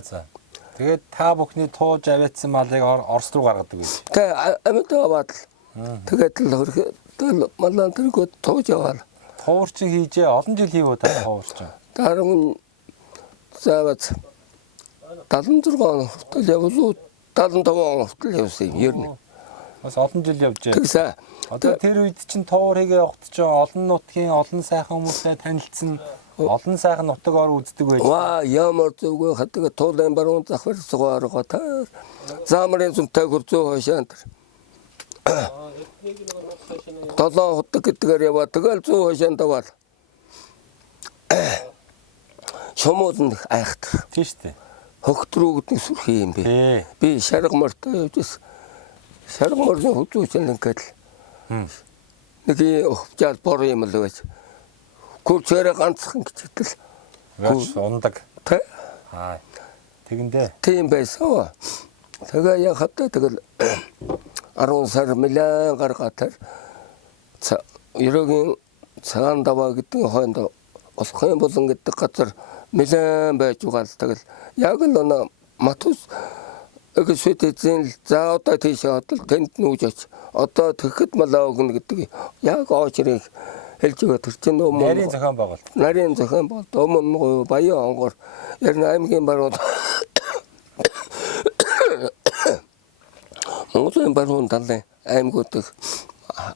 За. Тэгээд та бүхний тууж аваадсан малыг Орос руу гаргадаг гэж. Тэ амьд аваад тэгээд л хөрхөд малаа тэргөө тууж аваад. Туурчин хийжээ олон жил хийв үү та туурчин? Дараа заавал 76 он хүртэл явлуу 75 он хүртэл явсан юм ер нь. Бас олон жил явжээ. Тэгсэн. Одоо тэр үед чинь туур хийгээ явахд чинь олон нутгийн олон сайхан хүмүүстэй танилцсан олон сайхан нутаг ор үздэг байж. Ваа ямар зүгөө хатга туулын баруун захвар сугаарга та замрын зүнтэй хурцуу хашаанд. Толон хотдаг гэдгээр яваа тэгэл зүү хашаанд аваад. Шомоодн айхтар. Тийш үү. Хөгтрүү гэдэг сүрх юм бэ. Би шарга мортой явжсэн. Шарга морны хөвчүүчэн ингээд л. Нэг жаал бор юм л байж. Курчээрээ ганцхан гिचтэл гаш ундаг. Тэ. Аа. Тэгэндээ. Тийм байсан. Тэгээ яг хатаа тэгэл 10 сар милан гаргатаар ерөөгийн цагаан даваа гэдэг хойнд Олхон болон гэдэг газар милан байж угаал тэгэл яг л оноо матус эгшүүтэн за одоо тийшээ одол тэнд нүүж оч одоо тэгэхэд малаа өгнө гэдэг яг оочрыг хэлж байгаа тэр чинь нарийн зохион байгуулалт. Нарийн зохион байгуулалт өмнө баян онгор ер нь аймгийн баруун Монголын баруун талын аймагуудыг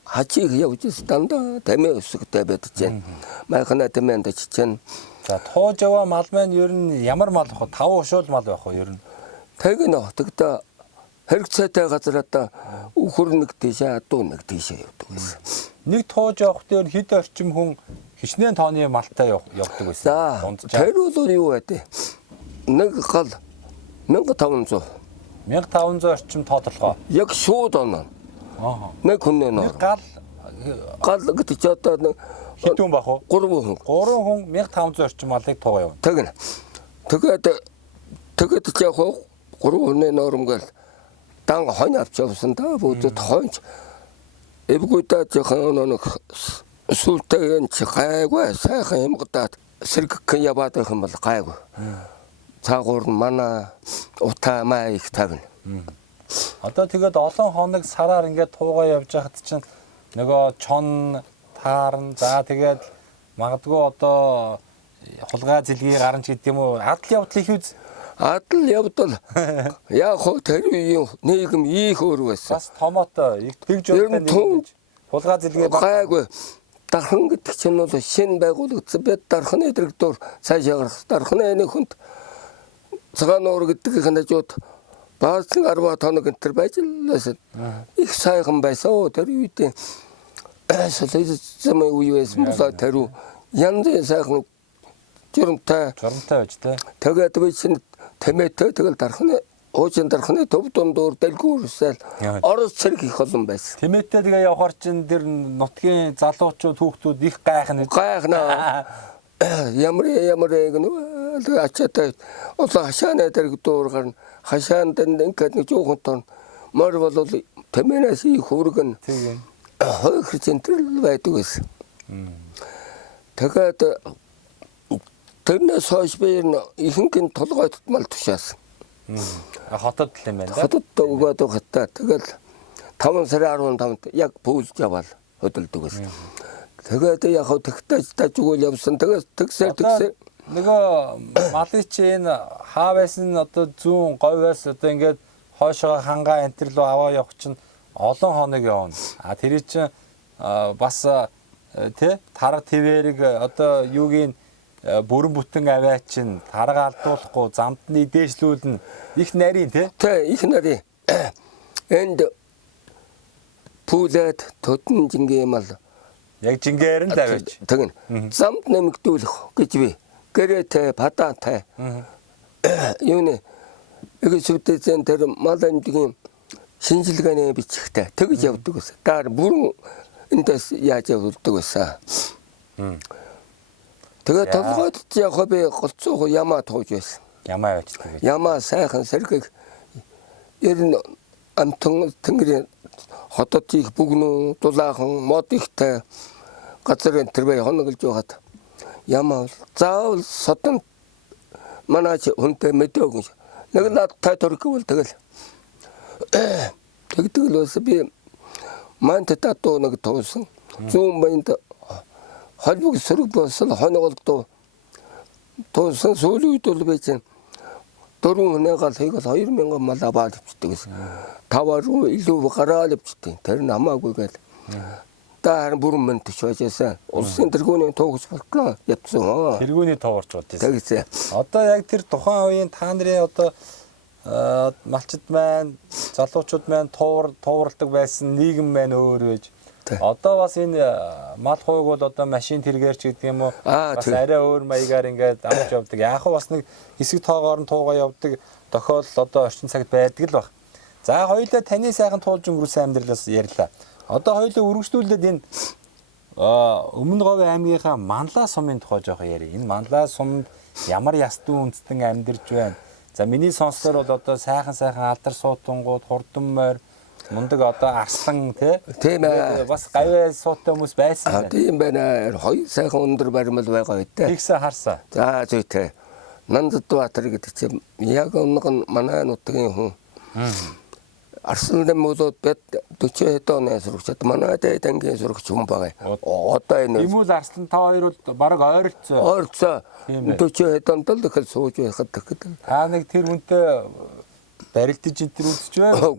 хачиг явж дандаа тамийн өсгөтэй байдаг чинь. Майхана таминд чинь. За тууж яваа мал маань ер нь ямар мал вэ? 5 ушуул мал байх уу ер нь? Тэгнэ тэгтээ хэрэгцээтэй газараа үхэр нэг тийшээ адуу нэг тийшээ явдаг байсан. Нэг тууж явах дээр хэд орчим хүн хичнээн тооны малтай явдаг байсан. За тэр бол юу вэ? Нэг гал 1500 1500 орчим тоотлогоо. Яг шууд оноо. Аа. Нэг хүн нөө. Гал гэдэг чи одоо хитүүн бах уу? 3 хүн. 3 хүн 1500 орчим малыг туугаа явна. Тэгнэ. Тэгээд чи яг 3 хүний нөрмгөл дан хонь авч явсан да бүгд хонь. Эвгүйдээ жоохон нэг сүлтэй энэ гайгүй сайхан юм гадаад сэргэх яваад байх юм бол гайгүй. Цаагуур мана утаамаа их тавна. Одоо тэгээд олон хоног сараар ингээд туугаа явж хахад чинь нөгөө чон таарн за тэгээд магадгүй одоо хулгай зэлгийн гарч гэдэг юм уу адал явдал их үз. Адал явдал яг хөө тэр үеийн нийгэм их өөр байсан. Бас томоотой тэгж явдаг хулгай зэлгээ гайгүй дархан гэдэг чинь бол шинэ байгуулагдсан бид дарханы директор цаашаа гарах дарханы нэг хүнд цагаан нуур гэдэг ханажууд баасан 10 тоног энэ байж л их сайхан байсан. Тэр үедээ социализм үе байсан болоо тэр янзын сайхан журамтай байж тээ. Тэгээд би чинь тэмээтэй тэгэл дарханы уужин дарханы төв дундуур дэлгүүрсэл орос цэрэг их олон байсан. Тэмээтэй тэгээ явахаар чинь тэр нутгийн залуучууд хүүхдүүд их гайхнаа. Ямар гэнэ ачаатай олон хашааны дэрэг дуур гарна. Хашаанд ингээд нэг жоохон тон мөр бол тэмээнээс их хүргэн. Тийм. Хойх централ байдаг байсан. Тэгээд тэрнээс хойш би ихэнх толгой тутмал тушаасан. Хотод л юм байна да. Хотод өгөөд хатаа тэгэл 5 сарын 15-нд яг пүүлж яваал хөдөлдөг байсан. Тэгээд яг тэгтээ зүгэл явсан. Тэгсээр нөгөө малын чинь хаа байсан одоо зүүн говьоос одоо ингээд хойшоо хангаа энтер рүү аваа явах чинь олон хоног явна. Тэр чинь бас тэ тарга твэрэг одоо юугийн бүрэн бүтэн аваа чинь тарга алдуулахгүй замдны дээшлүүлнэ их нарийн тэ их нарийн энд пүүлээд төдөн жингээ мал яг жингээр нь давж тэгнэ замд нэмэгдүүлэх гэж би гэрээтэй падаатай юуны эгшүүтэн тэр мал амдгийн шинжилгээний бичихтэй тэгж явдаг гэсэн. Даар бүрэн эндээс яаж явуулдаг байсан. Тэгээд толгойд яг би голцоо ямаа тууж байсан. Ямаа явчихдаг. Ямаа сайхан сэргийг ер нь амтан тэнгэрийн хотод их бүгнүү дулаахан мод ихтэй газар энэ тэр бай хоноглож байгаад ямаа заавал содон манаач хүнтэй мэдээгүй. Нэг надтай төрөхгүй бол тэгэл. Тэгдэг л бас би мант татуу нэг туусан. Зүүн баянд холбог сөрөг болсон хоноголдоо туусан сүүлийн үед бол би чинь 4 хүнээ гал хийгээл 2000 мал аваад өвчдөг гэсэн. 5 руу илүү гараад өвчтэй. Тэр нь хамаагүй гээл. Таар бүрэн мэн төшөөжсэн. Улсын тэргүүний туугч болтлоо ятсан. Тэргүүний туугарч бодсон. Тэгсэн. Одоо яг тэр тухайн үеийн та нарын одоо малчид маань, залуучууд маань тууралдаг байсан нийгэм маань өөр байж. Одоо бас энэ мал хууг бол одоо машин тэргээрч гэдэг юм уу? Бас арай өөр маягаар ингээд авч явдаг. Яг бас нэг хэсэг тоогоор нь туугаа явдаг тохиолдол одоо орчин цагт байдаг л баг. За хоёулаа таны сайхан туулж өнгөрсөн амьдралаас ярьлаа. Одоо хоёулаа үргэлжлүүлээд энэ Өмнө Говь аймгийнхаа Манлаа сумын тухай жоохон ярив. Энэ Манлаа сумд ямар ястан үндэстэн амьдарч байна? За миний сонслоор бол одоо сайхан алдар суутангууд, хурдан морь, мундаг одоо арслан тийм ээ. Бас гавь суутай хүмүүс байсан байна. Тийм байна. Хоёр сайхан өндөр баримл байгаа үедээ. Тэгсэн харсан. За зүйтэй. Нандбаатар гэдэг чинь яг өмнө манай нутгийн хүн. Арслан дэмүүлүүд бед 40 оны сурагчид манай дангийн сурагч хүн байгаа. Одоо энэ Имүүл Арслан та хоёр бол бараг ойролцоо. Ойролцоо 40 онд л их сууж байхад тэгэхэд. Та нэг тэр хүнтэй барилдаж энэ үзэж байна.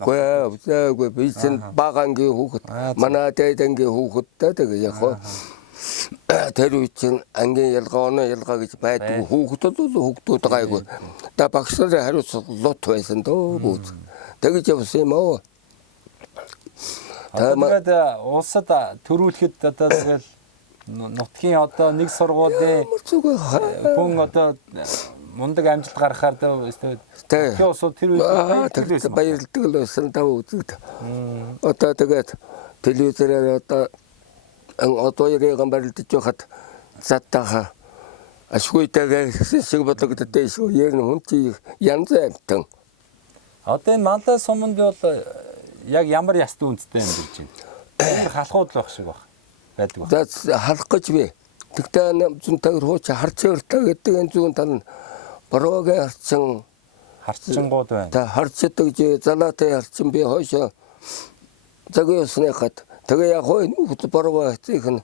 Үгүй би чинь багангийн хүүхэд манай дангийн хүүхэдтэй тэгээ яг хоо тэр үе чинь ангийн ялгаа гэж байдаг хүүхэд бол хүүхдүүд гайгүй. Та багшаар хариуцлалт байсан дөө бүүз. Тэгэж явсан юм уу? Тэгээд улсад төрүүлэхэд одоо тэгэл нутгийн одоо нэг сургуулийн хүн одоо мундаг амжилт гаргахаар тэгээ улсууд тэр үед баярлдаг л байсан даа үзэгд. Одоо тэгээд телевизээр одоо яриган барилдаж байхад заттаха ашгүйтэйгээ шиг бодлогдтой шүү. Ярин хүн чи янз амтан. Одоо энэ Манлаа суманд бол яг ямар ястан үндэстэй амьдарч байна? Халахууд л байх шиг байдаг. За халах гэж би. Тэгтээ зүүн тагэр хууч харцаартай гэдэг энэ зүүн тал бороогийн харцангууд байна. Та харцдаг жи залаатай харцсан би хойшоо загөөсний хат. Тэгээ яг хоо нөхөд бороо хэцэх нь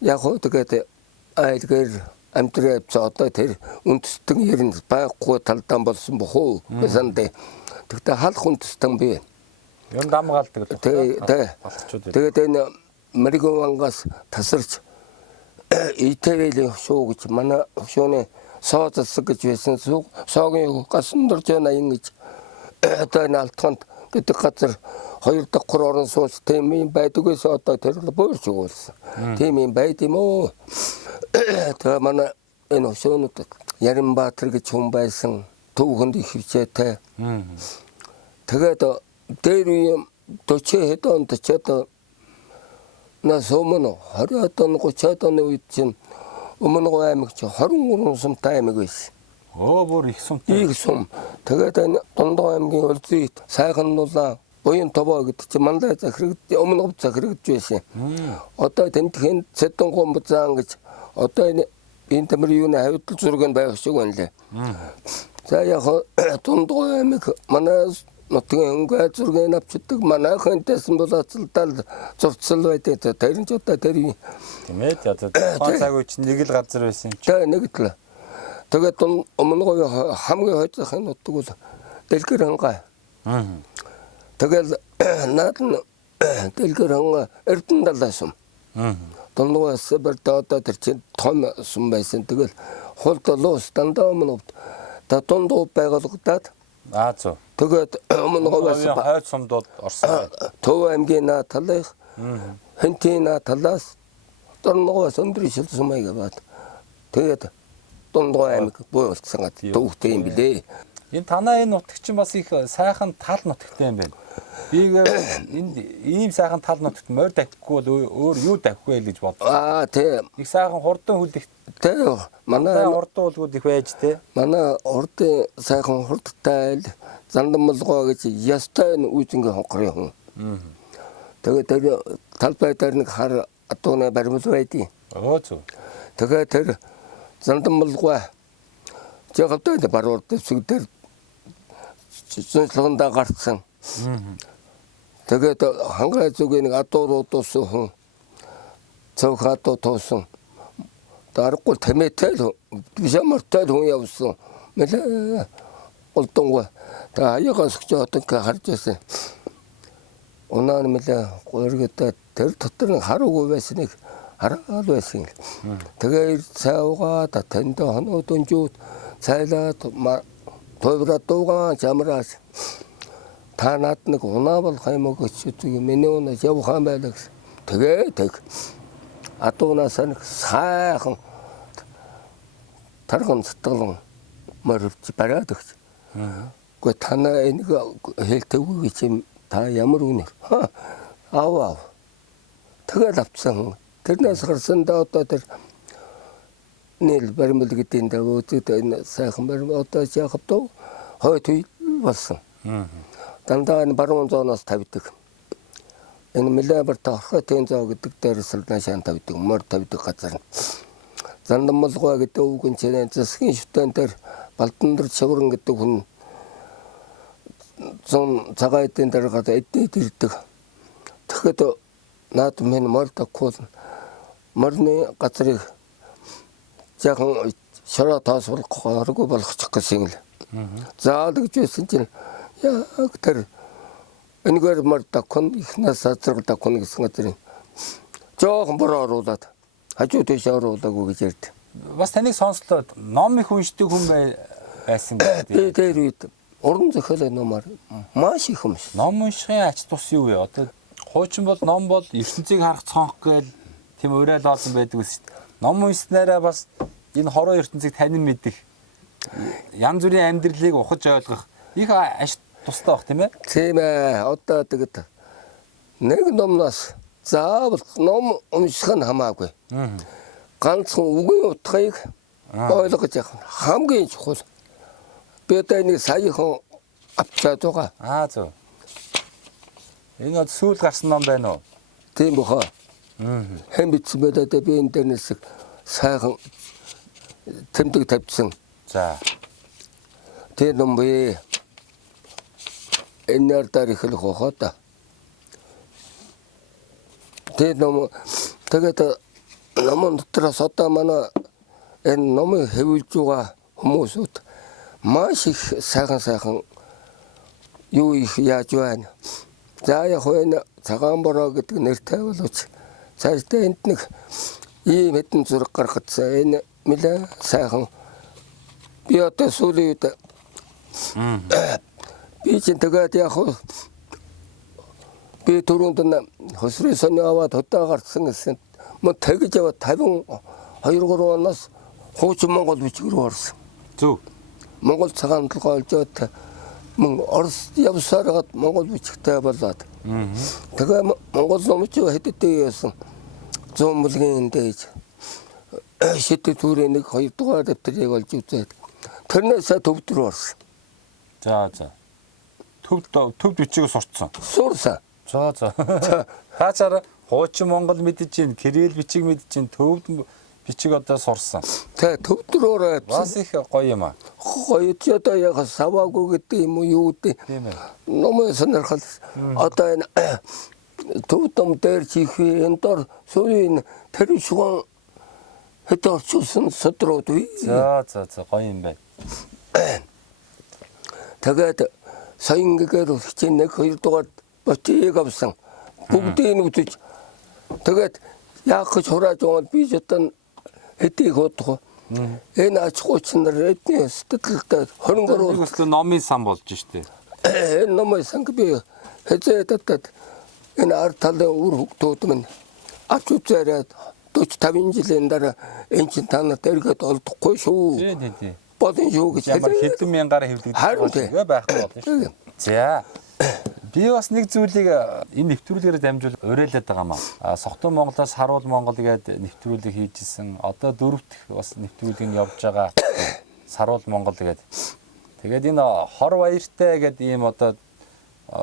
яг хоо тэгээд айлгэр амтраа одоо тэр үндэстэн ярин байхгүй талдаан болсон бохоо гэсэндээ тэгтээ халах үндэстэн би юм дамгаалдаг. Тэгээд энэ Маригуангаас тасарч ИТВ-ийн шоу гэж манай шоуны сооцсог гэж байсан соогийн гасан дурж байна ингэж одоо энэ алтханд гэдэг газар 2 дахь 3 орон сууц тийм юм байдгүйс одоо тэр буурч өгүүлсэн. Тийм юм байд юм уу? Тэгээ манай энэ шоунууд Яринбаатар гэж хүн байсан. Түүхэнд их хвчээтэй. Тэгээд дээр юм 40 онд ч одоо на сумын 20 он 30 оны үед чинь Өмнө Говь аймаг чи 23 сумтай аймаг байсан. Бүр их сумтай. Их сум. Тэгээд энэ Дундгой аймгийн Улзийт сайхан нулаа буян тобоо гэдэг чи мандаа захирагд Өмнө Говь захирагдж байсан. Одоо тентхэн Цэдэн бузаан гэж одоо энэ тамир юуны хавьдал зураг байх шиг байна лээ. За яг Дундгой аймаг манай нутгийн өнгө зургийг авчдаг манайхан дэсэн болооцолдол зурцал байдаг. Тэр нь ч одоо тэр юм. Тийм ээ. Одоо цаг үеч нэг л газар байсан юм чи. Тэ нэг л. Тэгээд Өмнө Говь хамгийн хойцохын нутаг бол Дэлгэр хангай. Тэгэл наад нь Дэлгэр хангай Эрдэнэ далай сум. Дундгойс бэрдэ одоо тэр чинь том сум байсан. Тэгэл хулд луус дандаа Өмнө Говьд та дундуу байгуулагдаад зөв. Тэгээд Өмнө Говьас хойд сумдууд орсон. Төв аймгийн наа талах хэнтийн наа талаас Дундгойс өндөр шил сумай гэваад тэгээд Дундгой аймаг буйулсан гад төвхтэй юм билээ. Энэ танаа энэ нутаг чинь бас их сайхан тал нутагтай юм байна. Би энэ ийм сайхан тал нутагт морь давхгүй бол өөр юу давхгүй л гэж бодлоо. Тийм. Их сайхан хурдан хүлэх. Тийм. Манай хурдан уулгууд их байж тээ. Манай урдын сайхан хурдтай л Зандамлгоо гэж ястай үүсэнгээ хонхрын хүн. Тэгээд тэр талбай дээр нэг хар атууны баримл байдیں۔ Зөв. Тэгээд тэр Зандамлгоо Жагавтай баруун дэвсэг дээр зөнслөгөндөө гарцсан. Тэгээд хангай зүгийн нэг адууруудус хүн цаохато тоосон. Дарахгүй тэмээтэй бишамартай хүн явсан. Мэлээ олдонгой. Та аягаан сөгч отонк харж байсан. Унаа мэлээ гойрготой тэр дотор нэг харуугүй байсныг хараад байсан. Тэгээ цаавгаа та тэнд хоноод өнжүүд цайлаад тойвраа дуугаа чамраас та над нэг унаа болох юм уу гэж миний унаа явхан байлаа гэсэн. Тэгээ тэг адуунаас нэг сайхан тархан сэтгэлэн мөрөвч бараад өгч. Гэхдээ танаа энийг хэлтэвгүй гэж та ямар үнэ? Аваа. Тэгэл авцсан. Тэрнээс гарсандаа одоо тэр нийл баримл гэдэгт өөдөө энэ сайхан барим одоо яахав дөө хойд үе болсон. Дандаа энэ баруун зооноос тавьдаг. Энэ мэлэбэр торхотын зоо гэдэг дээрээс л наашаан тавьдаг, мөр тавьдаг газар. Зандамлгой гэдэг үгэн чирэн засгийн шүтэн дээр Балдандар Шавран гэдэг хүн зон цагаатын дээр гадаа эднэд ирдэг. Тэгэхэд наад минь мөр таггүй мөрний газрыг жаахан шороо таасруулах аргагүй болгочих гэсэн л. Заал гэж байсан чинь яг тэр энэгээр мөр таггүй ихнээс сацраг таггүй гэсэн газрын жоохон бороо оруулаад хажуу дэш оруулаагүй гэж ярьд. Бас таныг сонслоод ном их уншдаг хүн байсан гэдэг. Тэр үед уран зохиолын номоор маш их юм шиг. Ном уншихын ач тус юу вэ? Одоо хуучин бол ном бол ертөнцийг харах цонх гэж тийм уриал олсон байдаг үст. Ном уншснараа бас энэ хороо ертөнцийг танин мэдэх янз бүрийн амьдралыг ухаж ойлгох их ач тустай баг тийм ээ? Тийм ээ. Одоо тэгэд нэг номноос заавал ном унших нь хамаагүй. Ганцхан үгийн утгыг ойлгож явах хамгийн чухал. Би одоо нэг саяхан авчаад байгаа. Зөв. Энэ сүүл гарсан ном байна уу? Тийм бохоо. Хэн бичсэн бэ даа би энэ дээрнээс сайхан тэмдэг тавьсан. За. Тэр ном бэ. Энээр дээр их л хохоо та. Тэр ном тэгээд номон дотроос одоо манай энэ номыг хэвлж байгаа хүмүүсүүд маш их сайхан юу их яаж байна. За яг энэ цагаан бороо гэдэг нэртэй боловч цаашдаа энд нэг ийм хэдэн зураг гаргацсан. Энэ мэлээ сайхан. Би одоо сүүлийн үед би чинь тэгээд яг би түрүүнд нь хөсрөө сони аваад хөдөө гарсан гэсэн. Мөн тэгж яваад 52-3 оноос хуучин Монгол бичгээр орсон. Зөв. Монгол цагаан толгой олж яваад мөн Орос явсараад Монгол бичгтэй болоод. Тэгээ Монгол номч хэдтэй яасан 100 мөлгийн дэж шидэт түрээ нэг 2 дугаар дэвтрийг олж үзээд тэрнээс төв рүү орсон. За. Төв бичгийг сурцсан. Сурсан. За. Таачаар хуучин Монгол мэдэж чинь, кирилл бичиг мэдэж чинь, төвд бичиг одоо сурсан. Тэгээ төв рүү бас их гоё юм аа. Гоё ч одоо яг саваагүй гэдэг юм уу юу гэдэг. Тийм ээ. Номын сонирхол одоо энэ төвдом дээр чихээ энэ дор сүүлийн тэр шуган хэд орчуулсан содрууд үе. За гоё юм байна. Тэгээд соёнгээр хичээн 1-2 дугаар ботыг авсан. Бүгдийг нь үзэж тэгээд яах гэж хурааж байгаа би ч одоо хэдийг хуудах. Энэ ач хуучин нар эдний сэтгэлдээ 23 нэг өстө номын сан болж штэ. Энэ номын сан би хэзээдэд энэ ард талын үр хөгтүүд минь ач үзээрээд 40-50 жилийн дараа энэ чинь та нарт эргээд олдохгүй шүү. Тийм. Бодон шүү гэж ямар хэдэн мянгаараа хэвлэгдэх байх болно шүү. За. Би бас нэг зүйлийг энэ нэвтрүүлгээр дамжуул уриалаад байгаа юм аа. Согтун Монголоос Харуул Монгол гэдэг нэвтрүүлэг хийжсэн. Одоо дөрөвдөх бас нэвтрүүлэг нь явж байгаа. Саруул Монгол гэдэг. Тэгээд энэ хор баяртай гэдэг ийм одоо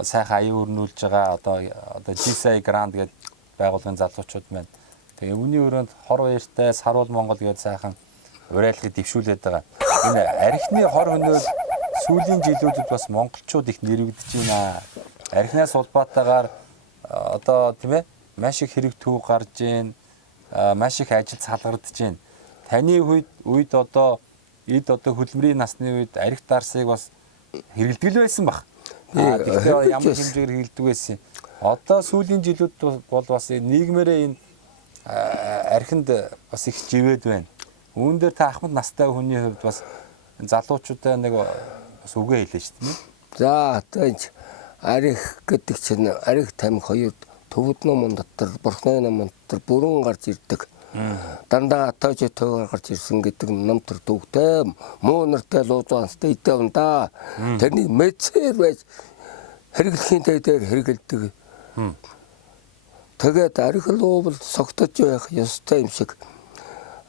сайхан аян өрнүүлж байгаа. Одоо GSI Grand гэдэг байгууллагын залуучууд маань. Тэгээ үүний өрөөнд хор баяртай Саруул Монгол гэдэг сайхан урайлгыг дэвшүүлээд байгаа. Энэ архины хор хөнөөл сүүлийн жилүүдэд бас монголчууд их нэрвэгдэж байна. Архинаас улбаатаагаар одоо тийм ээ маш их хэрэг төв гарж ийн, маш их ажил салгардж байна. Таны үед одоо хөдөлмөрийн насны үед арх дарсыг бас хэрэгэлдэг л байсан баг. Тэгэхээр ямар хэмжээгээр хэрэгэлдэг байсан. Одоо сүүлийн жилүүд бол бас нийгмээрээ энэ архинд бас их живэд байна. Үүн дээр та ахмад настай хүний хувьд бас залуучуудаа нэг бас үгээ хэлээ шүү дээ. За тэгж арх гэдэг чинь арх тамхи хоёрд төвд номон дотор бурхны номон дотор бүрэн гарч ирдэг. Дандаа атаж төөр гарч ирсэн гэдэг номтор төвтэй муу нартай лууцанстай идэв да. Тэрний мэдсээр байж хэрэглэхийн дээр хэрэгэлдэг. Тэгээд арх луувал согтож байх ёстой юм шиг.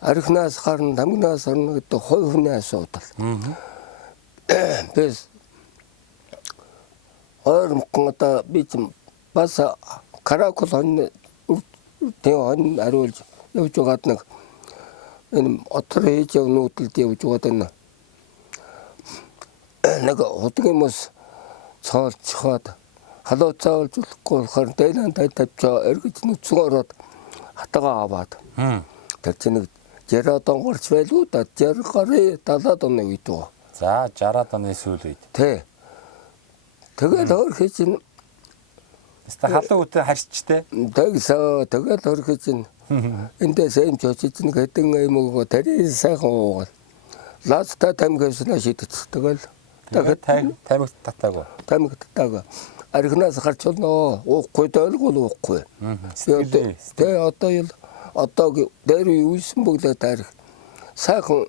Архнаас харна, тамгинаас харна гэдэг хувь хүний асуудал. Бис одоо би ч бас каракул хон тэн аруулж явж байгаад нэг энэ отор хийж явнуудад явж байгаад байна. Нэг удгийн мос цаалцхаад халуу цаалж болохгүй болохоор дэйлэнтэй тавьчаа эргэж нүцгэн ороод хатагаа аваад. Тэр чинь нэг 60 он гарч байлгүй да 60 гаруй 70 оны үед үү. За 60 оны сүүл үед. Тэ. Тэгээд өөр чинь Тэстэ халуун үтэ харьцчтэй. Тэгээд өөр чинь эндээс юм чочиж нэг хэдэн юм уу тэрийг сайхан уугаад. Ласта тамгаас шийдэж тэгэл. Тэгээд тамиг татаагүй. Тамиг татаагүй. Архинаас гарч болно. Уухгүй дойлгол уухгүй. Тэ одоо дээр үйсэн бүглээд арх сайхан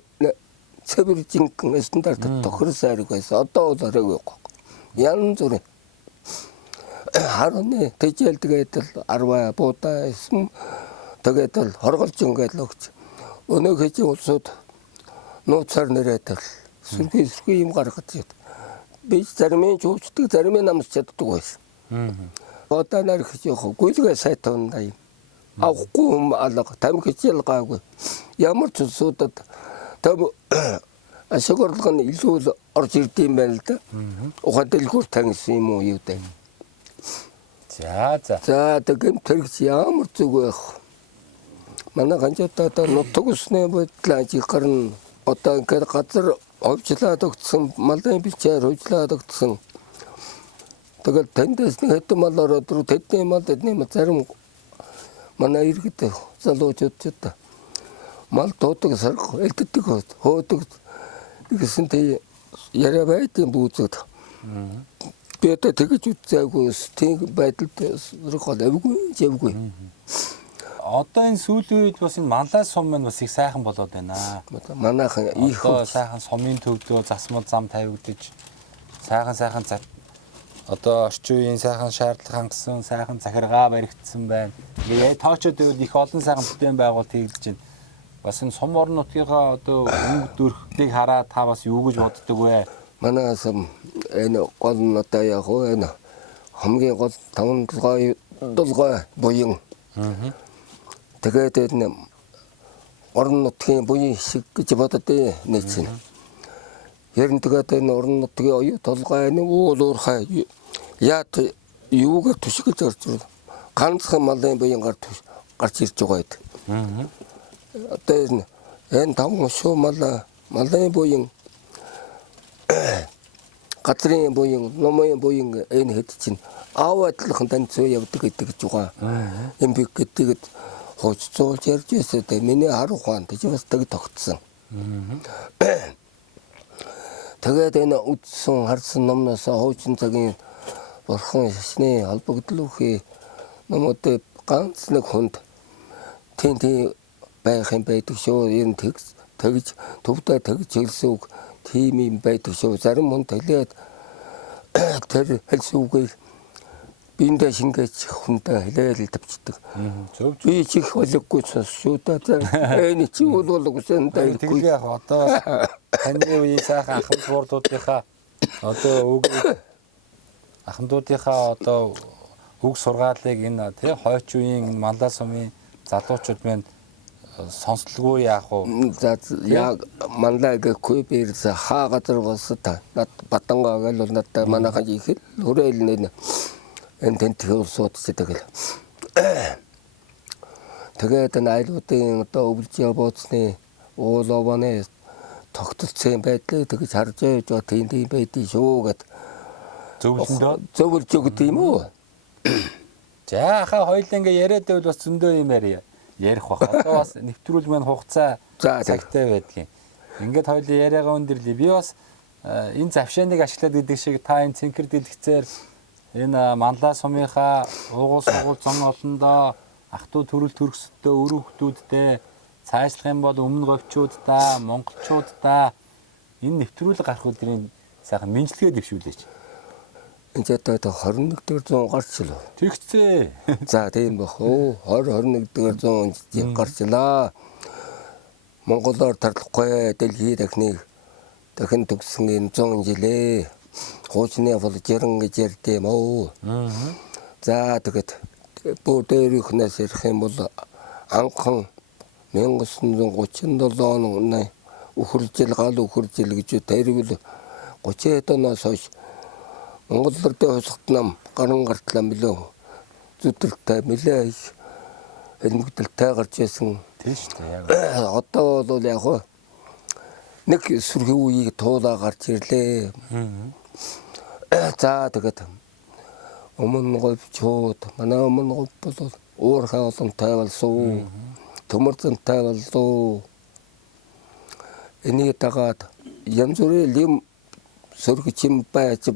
цэвэр жинхэнэ стандартад тохирос арх байсан. Одоо бол арайгүй. Ян зүрэ. Харны тэжээл тэгээд л 10 буудаа исэн. Тэгээд л хорголж ингээд л өгч. Өнөөхөө чи улсууд нууцаар нэрээд л сүрхий юм гаргаж идэв. Би зарим нь чуучдаг, зарим нь намс чаддаг байсан. Одоо нарих жоох гүйлгээ сайтан даа. Авахгүй алга тамхи хичээл гаагүй. Ямар ч улсуудад төв ашиглах нь илүү орж ирдэм байл да. Ухаан дэлгүүр тангисан юм уу юу дээ. За тэгэм тэрч ямар зүг байх. Манай ганцтай нутаг усны бодлоо жигарна. Одоо ингээд газар овчлаад өгсөн, малын бичээр хөвжлээд өгсөн. Тэгэл тэндээс нэг хэдэн мал ороод тэдний мал зарим манай иргэд залуучууд мал дуудаг сарх элддэг хөөдөг гэсэн тий яриа байдгийн бүүзэд. Би одоо тэгэж үзээгүй тийм байдалд сархал авгүй. Одоо энэ сүүлийн үед бас энэ манлай сум маань бас их сайхан болоод байна. Манайхан их сайхан сумын төвдөө засмал зам тавигдаж сайхан одоо орчин үеийн сайхан шаардлага хангасан сайхан захиргаа баригдсан байна. Тэгээ тоочод байвал их олон сайхан бүтээн байгуулалт хийгдэж байна. Бас энэ сум орон нутгийнхаа одоо өнгө дүрхтийг хараад та бас юу гэж боддог вэ? Манай сум энэ гол нь одоо яг энэ хамгийн гол 5 долгой буян. Тэгээд энэ орон нутгийн буян шиг гэж боддөө нийцэн. Ярин тэгээд энэ орон нутгийн оюу толгой нэг уурхай яат юугаар түшигж орж байна. Ганцхан малын буян гарч ирж байгаа юм. Одоо энэ таван шуу малын буян газрын буян, номын буян энэ хэд чинь ааваадлах танцуу явдаг гэдэг ч байгаа. Эм би гэдэгт хууцуулж ярьж байсан. Миний харах хаан гэж бас тэг тогтсон. Тэгээд энэ үдсэн харсан номноос хуучин цагийн бурхан шашны холбогдол үхий номууд ганц нэг хүнд тийм байх юм байдаг шүү. Энэ тэгж төвдөө тэгж хэлсэн үг тийм юм байдаг шүү. Зарим хүн хэлээд тэр хэлсэн үгийг биндэ шингээж хүндээ хэлээл тавьчихдаг. Би чих болгохгүй шүү да. Энэ чи бол үсэн даа. Тэгээ яг одоо таны үеийн сайхан ахмад буурлуудынхаа одоо ахмадуудынхаа одоо үг сургаалыг энэ тий хойч үеийн Маллай сумын залуучууд маань сонслгүй яах вэ? За яг манлаа гэхгүй бирс хаа газар болсоо над батангаа гэл бол надад манайхан их л хүрээл нэ энэ тэнтхэл сууддаг л. Тэгээд айлуудын одоо өвлж явуулсны уулованы тогтолцсон байдлыг тэгж харж байгаа тийм байдгийг шүү гэд зөвлөж өгд юм уу? За хаа хоёул ингээ яриад байвал бас зөндөө юм ярих бах. Одоо бас нэвтрүүлэг маань хугацаа цагтай байдгийн. Ингээд хоёул яриагаа өндөрлөе. Би бас энэ завшааныг ашиглаад гэдэг шиг та энэ цэнхэр дэлгэцээр энэ манлаа сумынхаа уугуул сургууль зам олондоо ах トゥ төрөл төрөсөдөө өрөө хүмүүстээ цаашлах юм бол өмнө говьчуудаа, монголчуудаа энэ нэвтрүүлэг гарах өдрийн сайхан мэдлэгээ дэвшүүлээч. Энд одоо 21 дэх зуун гарчлаа. Тэгцээ. За тийм бах. 21 дэх зуун гарчлаа. Монголоор тарлахгүй дэлхий дахин төгссөн энэ 100 жилээ. Хуучны бол 60 гэж ярьдээ мөө. За тэгээд Бөөдөрийнхнээс ярих юм бол анхан 1937 оны үхэржил гал үхэржил гэж тэрвэл 30 оноос хойш Монгол улсын хосгот нам гарын гартлаа мөлөө зүтэлтэй мөлөө их хэлмэгдэлтэй гарч байсан. Тийм шүү дээ яг. Одоо бол яг хөө нэг сүрхий үеийг туулаа гарч ирлээ. За тэгээд өмнө говьчууд манай өмнө говь бол уурхай олонтой болсон. Төмөрцөнтэй боллоо. Энийг дагаад янз бүрийн лим сөргөч юм байж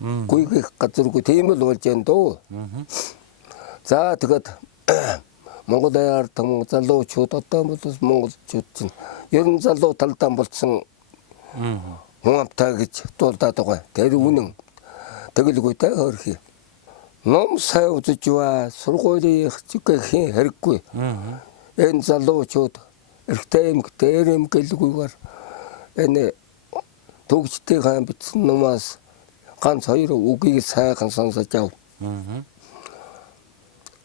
гүйгэх газаргүй тийм л болж байна дөө. За тэгээд Монгол ард том залуучууд одоо бол монголчууд чинь ер нь залуу талдаа болцсон хүн амтаа гэж дуулдаад байгаа. Тэр үнэн тэгэлгүй та хөрхи. Ном сайн үзэж бай, сургуулийн хичээхийн хэрэггүй. Энэ залуучууд эрэгтэй эмэгтэй гэлгүйгээр энэ төгсдгийг хаан бичсэн номоос ганц хоёр үгийг сайхан сонсож ав.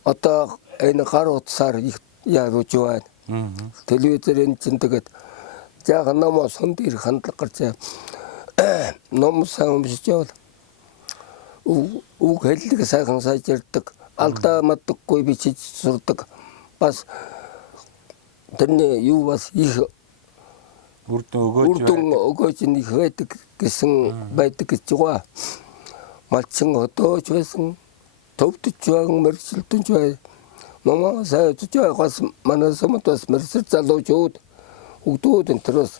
Одоо энэ гар утсаар явж байна. Телевизээр чинь тэгээд яг номоос хонд ирэх хандлага гарч ном сайн уншиж явал үг хэллэг сайхан сайжирдаг, алдаа мэддэггүй бичиж сурдаг. Бас тэрний юу бас их үрдэн өгөөж нэг байдаг гэсэн гэж байгаа. Малчин одооч байсан, төвдөж байгаа мэржэлтэнж бай. Номоо сайн үзэж байгаас манай сумд бас мэрсэр залуучууд өгдөөд энтерс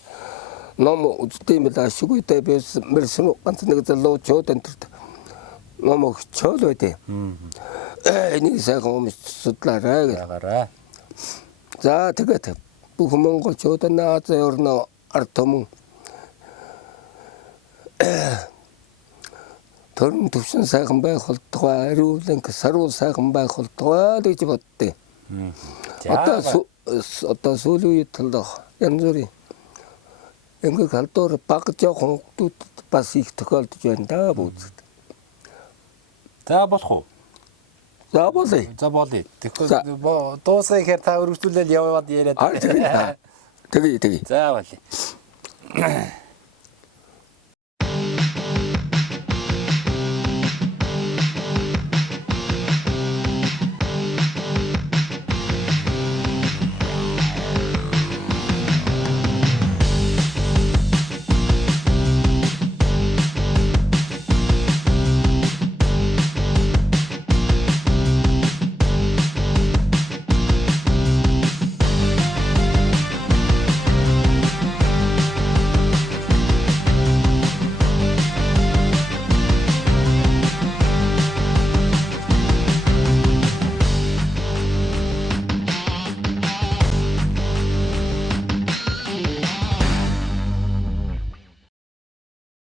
ном үздэг юм л ашигүйтэй биш мэрсэр ганц нэг залуучууд энтерт ном өгчөөл байдэ. Энийг сайхан өмч судлаарай гэж. За тэгээд бүх монголчууд наад орно ард түмэн төрн төвшин сайхан байх болтугай, ариуланг саруу сайхан байх болтугай гэж боддөө. Одоо сүүлийн үед талдах янз бүрийн ингээ халдвар баг жоохон хүмүүс бас их тохиолдож байна да бүгд. За болох уу? За болъё. За болъё. Тэгэхээр дуусгая гэхээр та өргөжлүүлэл яваад яриад. Тэгээ. За болъё.